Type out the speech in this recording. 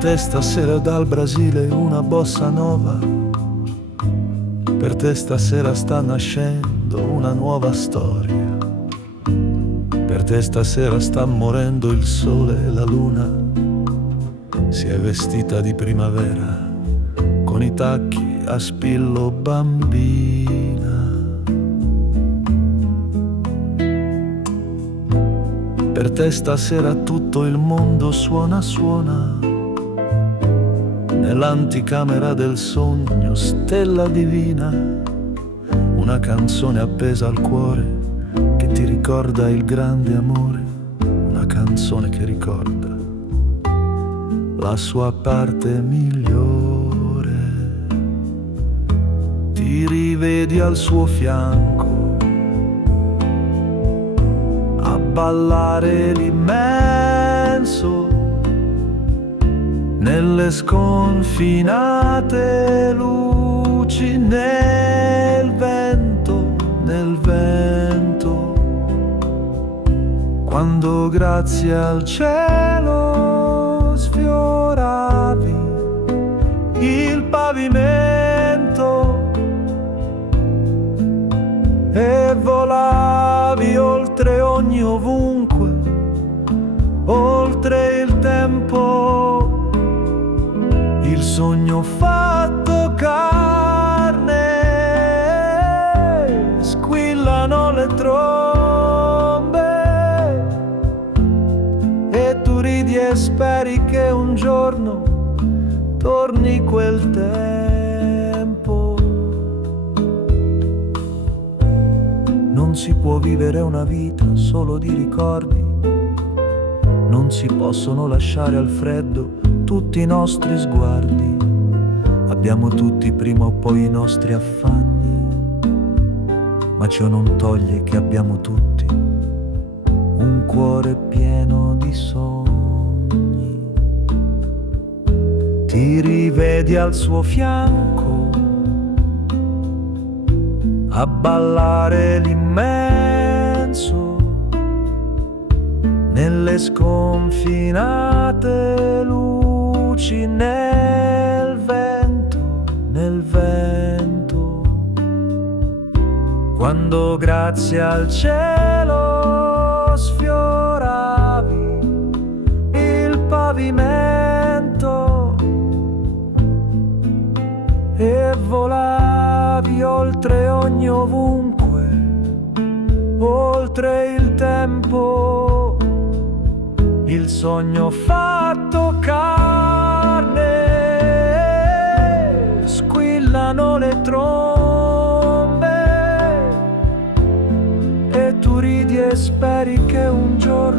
te stasera dal Brasile una bossa nova, per te stasera sta nascendo una nuova storia, per te stasera sta morendo il sole e la luna si è vestita di primavera con i tacchi a spillo bambina. Per te stasera tutto il mondo suona, suona, nell'anticamera del sogno, stella divina, una canzone appesa al cuore che ti ricorda il grande amore, una canzone che ricorda la sua parte migliore. Ti rivedi al suo fianco a ballare l'immenso nelle sconfinate luci, nel vento, quando grazie al cielo sfioravi il pavimento e volavi oltre ogni ovunque, oltre il tempo, il sogno fatto carne, squillano le trombe e tu ridi e speri che un giorno torni quel tempo. Non si può vivere una vita solo di ricordi, non si possono lasciare al freddo tutti i nostri sguardi. Abbiamo tutti prima o poi i nostri affanni, ma ciò non toglie che abbiamo tutti un cuore pieno di sogni. Ti rivedi al suo fianco a ballare l'immenso nelle sconfinate luci, nel vento, quando grazie al cielo sfioravi il pavimento e volavi oltre ogni ovunque, oltre il tempo, il sogno fatto carne, squillano le trombe e tu ridi e speri che un giorno